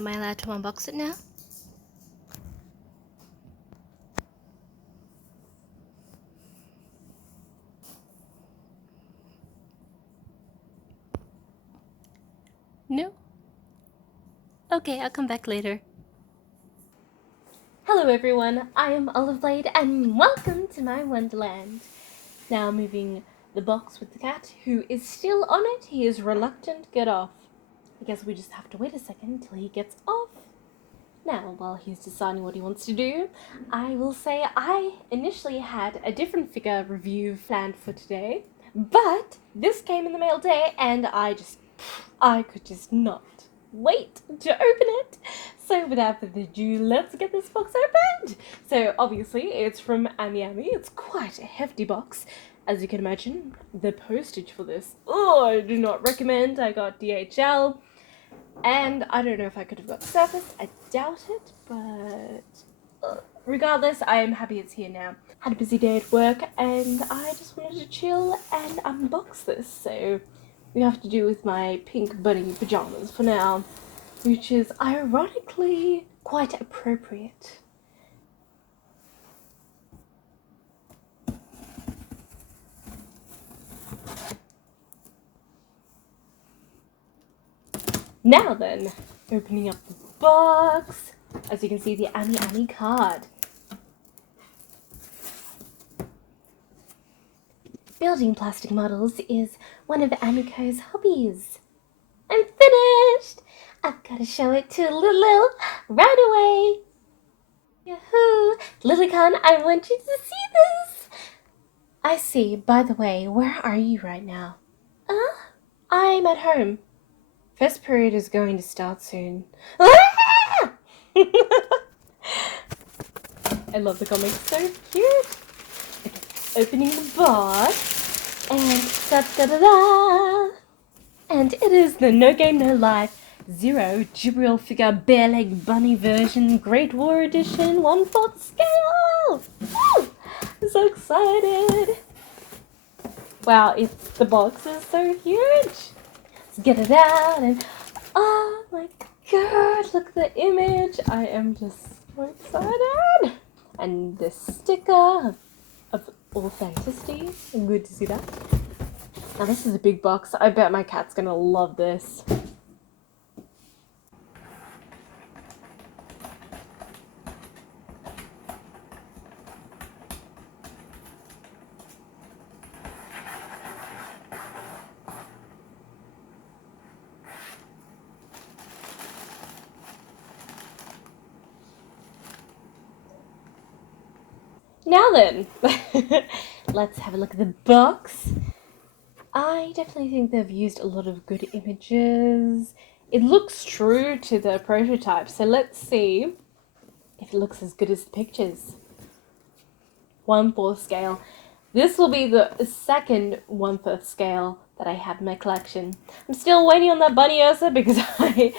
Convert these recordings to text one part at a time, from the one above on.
Am I allowed to unbox it now? No? Okay, I'll come back later. Hello everyone, I am Oliveblade and welcome to my wonderland. Now moving the box with the cat, who is still on it. He is reluctant to get off. I guess we just have to wait a second until he gets off. Now, while he's deciding what he wants to do, I will say I initially had a different figure review planned for today, but this came in the mail today and I could just not wait to open it. So without further ado, let's get this box opened. So obviously it's from Ami. It's quite a hefty box. As you can imagine, the postage for this, I do not recommend. I got DHL. And I don't know if I could have got Surface, I doubt it, but regardless, I am happy it's here now. Had a busy day at work and I just wanted to chill and unbox this, so we have to do with my pink bunny pajamas for now, which is ironically quite appropriate. Now then, opening up the box. As you can see, the Ami card. Building plastic models is one of Amiko's hobbies. I'm finished! I've got to show it to Lil right away. Yahoo! Lilycon, I want you to see this! I see. By the way, where are you right now? I'm at home. First period is going to start soon. Ah! I love the comics, so cute. Okay, opening the box, and da-da-da-da! And it is the No Game No Life Zero Jibril figure bare leg bunny version Great War Edition 1/4 scale. Woo! I'm so excited. Wow, the box is so huge. Let's get it out and oh my god, look at the image. I am just so excited. And the sticker of authenticity. Good to see that. Now this is a big box. I bet my cat's gonna love this. Now then, let's have a look at the box. I definitely think they've used a lot of good images. It looks true to the prototype, so let's see if it looks as good as the pictures. 1/4 scale. This will be the second 1/4 scale that I have in my collection. I'm still waiting on that bunny Ursa because I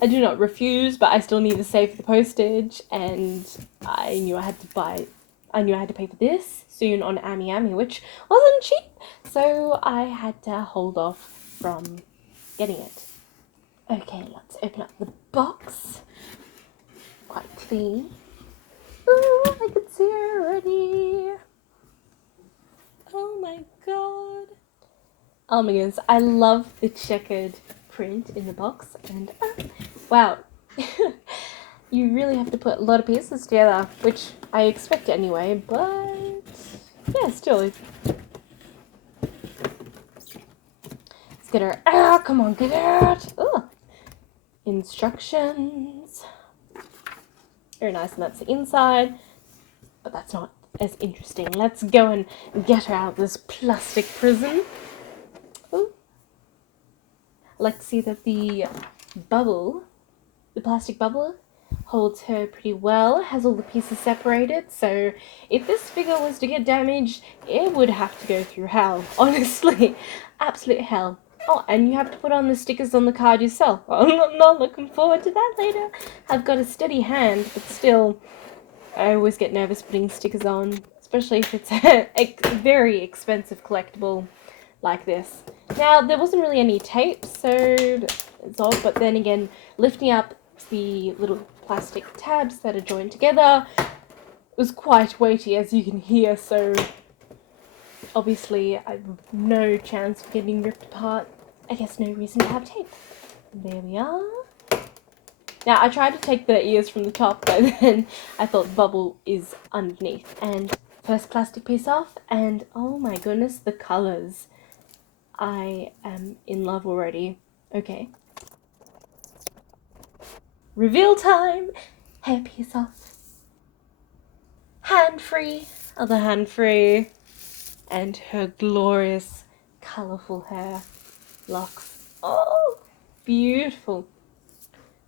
do not refuse, but I still need to save for the postage, and I knew I had to pay for this soon on Ami, which wasn't cheap, so I had to hold off from getting it. Okay, let's open up the box. Quite clean. Ooh, I can see it already. Oh my god. Oh my goodness, I love the checkered print in the box, and wow. You really have to put a lot of pieces together, which I expect anyway, but yeah, still. Let's get her out. Come on, get out. Ugh. Instructions. Very nice, and that's the inside, but that's not as interesting. Let's go and get her out of this plastic prison. Ooh. I like to see that the plastic bubble, holds her pretty well, has all the pieces separated, so if this figure was to get damaged, it would have to go through hell, honestly. Absolute hell. Oh, and you have to put on the stickers on the card yourself. I'm not looking forward to that later. I've got a steady hand, but still, I always get nervous putting stickers on, especially if it's a very expensive collectible like this. Now, there wasn't really any tape, so it's odd, but then again, lifting up the little plastic tabs that are joined together. It was quite weighty, as you can hear, so obviously I have no chance of getting ripped apart. I guess no reason to have tape. There we are. Now, I tried to take the ears from the top, but then I thought the bubble is underneath. And first plastic piece off, and oh my goodness, the colours. I am in love already. Okay. Reveal time! Hair piece off. Hand free. Other hand free. And her glorious, colourful hair. Locks. Oh, beautiful.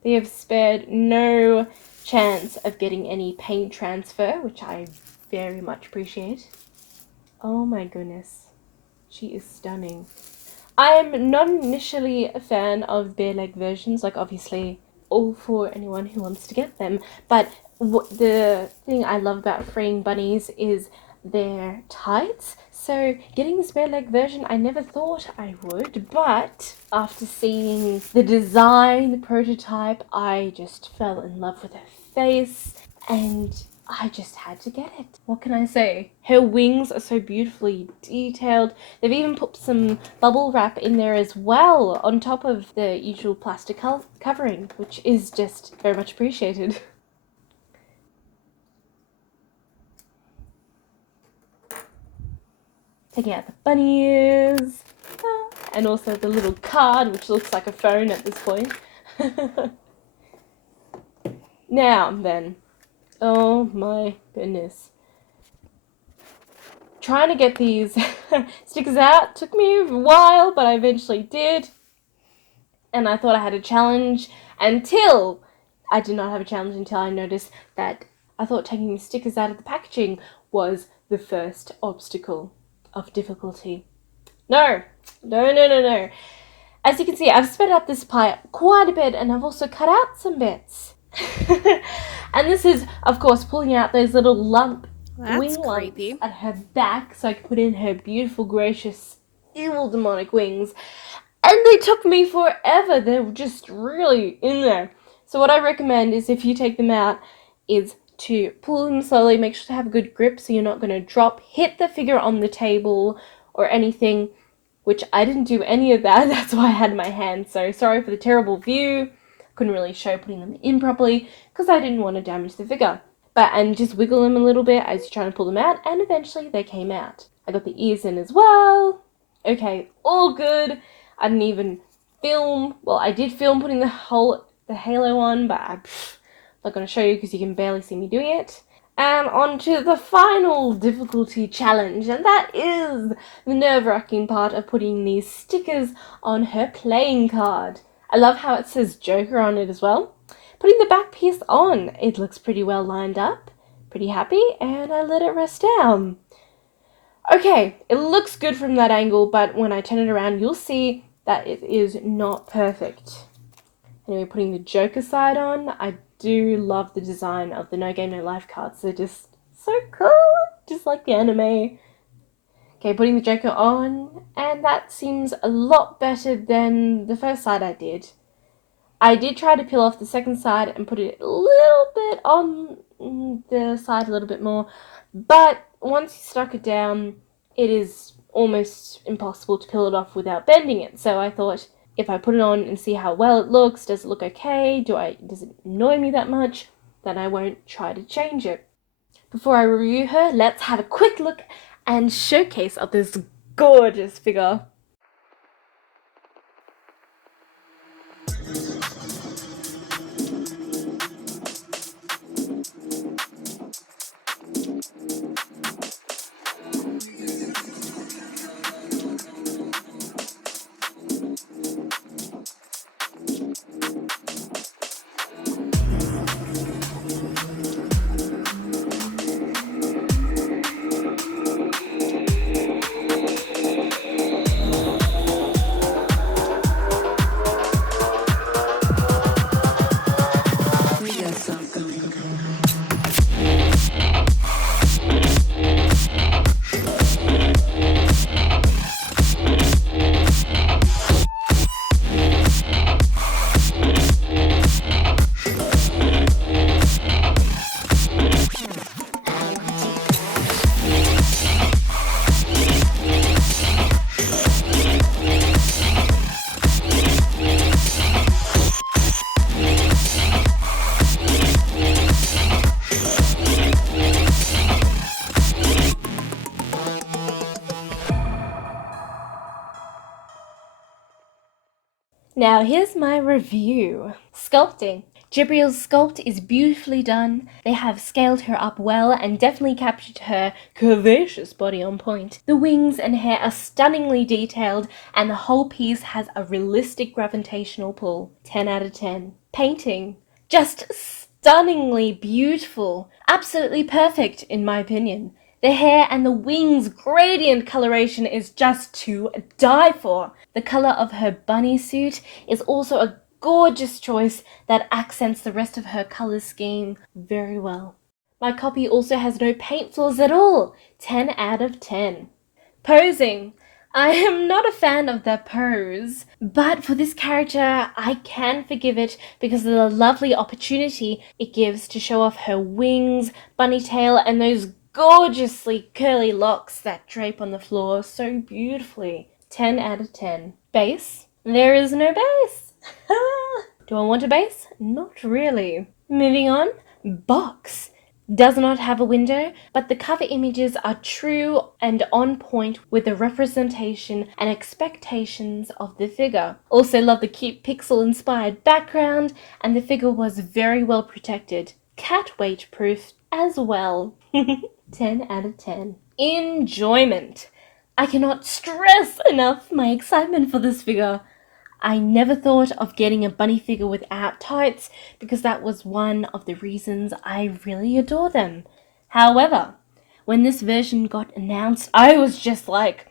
They have spared no chance of getting any paint transfer, which I very much appreciate. Oh my goodness. She is stunning. I am not initially a fan of bare leg versions, like obviously all for anyone who wants to get them, but the thing I love about freeing bunnies is their tights. So getting this bare leg version, I never thought I would, but after seeing the design, the prototype, I just fell in love with her face and I just had to get it. What can I say? Her wings are so beautifully detailed. They've even put some bubble wrap in there as well, on top of the usual plastic covering, which is just very much appreciated. Taking out the bunny ears, and also the little card, which looks like a phone at this point. Now then, oh my goodness. Trying to get these stickers out took me a while, but I eventually did. And I thought I had a challenge until I did not have a challenge until I noticed that I thought taking the stickers out of the packaging was the first obstacle of difficulty. No. As you can see, I've sped up this pie quite a bit and I've also cut out some bits. And this is, of course, pulling out those little wing lumps at her back so I could put in her beautiful, gracious, evil, demonic wings. And they took me forever. They were just really in there. So what I recommend is if you take them out is to pull them slowly, make sure to have a good grip so you're not going to drop, hit the figure on the table or anything, which I didn't do any of that. That's why I had my hand. So sorry for the terrible view. Couldn't really show putting them in properly because I didn't want to damage the figure. And just wiggle them a little bit as you're trying to pull them out, and eventually they came out. I got the ears in as well. Okay, all good. I didn't even film. Well, I did film putting the halo on, but I'm not going to show you because you can barely see me doing it. And on to the final difficulty challenge, and that is the nerve-wracking part of putting these stickers on her playing card. I love how it says Joker on it as well. Putting the back piece on, it looks pretty well lined up. Pretty happy, and I let it rest down. Okay, it looks good from that angle, but when I turn it around, you'll see that it is not perfect. Anyway, putting the Joker side on, I do love the design of the No Game No Life cards. They're just so cool, just like the anime. Okay, putting the Joker on, and that seems a lot better than the first side I did. I did try to peel off the second side and put it a little bit on the side a little bit more, but once you stuck it down, it is almost impossible to peel it off without bending it. So I thought, if I put it on and see how well it looks, does it look okay, does it annoy me that much, then I won't try to change it. Before I review her, let's have a quick look and showcase of this gorgeous figure. Now here's my review. Sculpting. Jibril's sculpt is beautifully done. They have scaled her up well and definitely captured her curvaceous body on point. The wings and hair are stunningly detailed and the whole piece has a realistic gravitational pull. 10 out of 10. Painting. Just stunningly beautiful. Absolutely perfect in my opinion. The hair and the wings gradient coloration is just to die for. The color of her bunny suit is also a gorgeous choice that accents the rest of her color scheme very well. My copy also has no paint flaws at all. 10 out of 10. Posing. I am not a fan of the pose, but for this character, I can forgive it because of the lovely opportunity it gives to show off her wings, bunny tail, and those gorgeously curly locks that drape on the floor so beautifully. 10 out of 10. Base? There is no base. Do I want a base? Not really. Moving on. Box. Does not have a window, but the cover images are true and on point with the representation and expectations of the figure. Also love the cute pixel-inspired background, and the figure was very well protected. Cat weight proof as well. 10 out of 10. Enjoyment. I cannot stress enough my excitement for this figure. I never thought of getting a bunny figure without tights because that was one of the reasons I really adore them. However, when this version got announced, I was just like,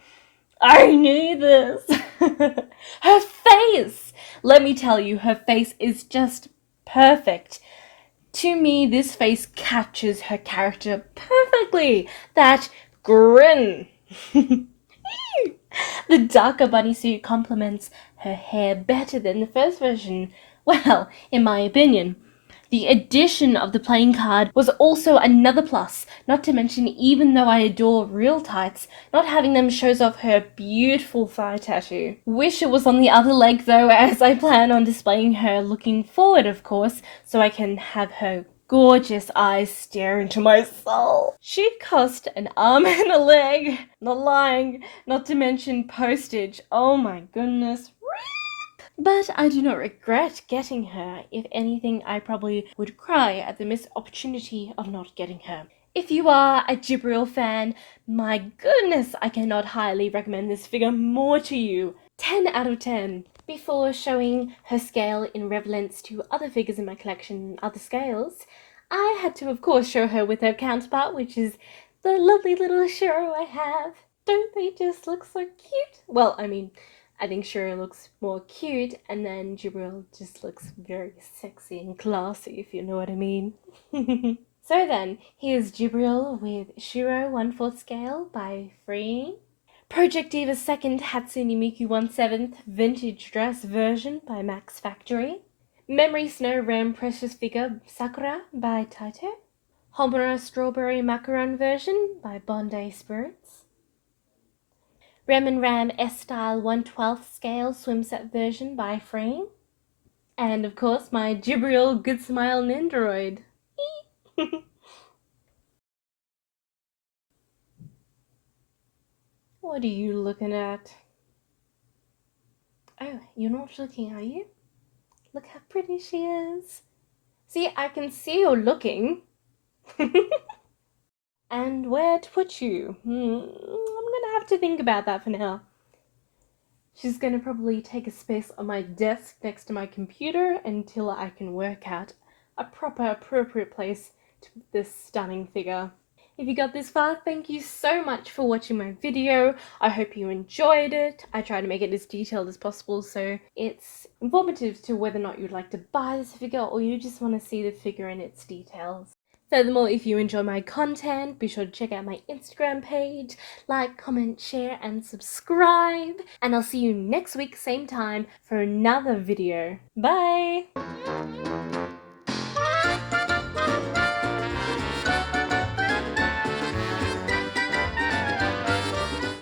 I need this. Her face! Let me tell you, her face is just perfect. To me, this face captures her character perfectly. That grin. The darker bunny suit complements her hair better than the first version. Well, in my opinion. The addition of the playing card was also another plus, not to mention even though I adore real tights, not having them shows off her beautiful thigh tattoo. Wish it was on the other leg though, as I plan on displaying her looking forward of course, so I can have her gorgeous eyes stare into my soul. She cost an arm and a leg, not lying, not to mention postage. Oh my goodness. But I do not regret getting her. If anything, I probably would cry at the missed opportunity of not getting her. If you are a Jibril fan, my goodness, I cannot highly recommend this figure more to you. 10 out of 10. Before showing her scale in relevance to other figures in my collection and other scales, I had to of course show her with her counterpart, which is the lovely little Shiro I have. Don't they just look so cute? Well, I mean, I think Shiro looks more cute, and then Jibril just looks very sexy and classy, if you know what I mean. So then, here's Jibril with Shiro 1/4 scale by Free. Project Diva's second Hatsune Miku 1/7 vintage dress version by Max Factory. Memory Snow Ram Precious Figure Sakura by Taito. Homura Strawberry Macaron version by Bondi Spirits. Rem and Ram S-Style 1/12 scale swimset version by Frame. And of course my Jibril Good Smile Nendoroid. What are you looking at? Oh, you're not looking, are you? Look how pretty she is. See, I can see you're looking. And where to put you? I'm gonna have to think about that for now. She's gonna probably take a space on my desk next to my computer until I can work out a proper, appropriate place to put this stunning figure. If you got this far, thank you so much for watching my video. I hope you enjoyed it. I try to make it as detailed as possible so it's informative to whether or not you'd like to buy this figure or you just want to see the figure in its details. Furthermore, if you enjoy my content, be sure to check out my Instagram page, like, comment, share, and subscribe. And I'll see you next week, same time, for another video. Bye!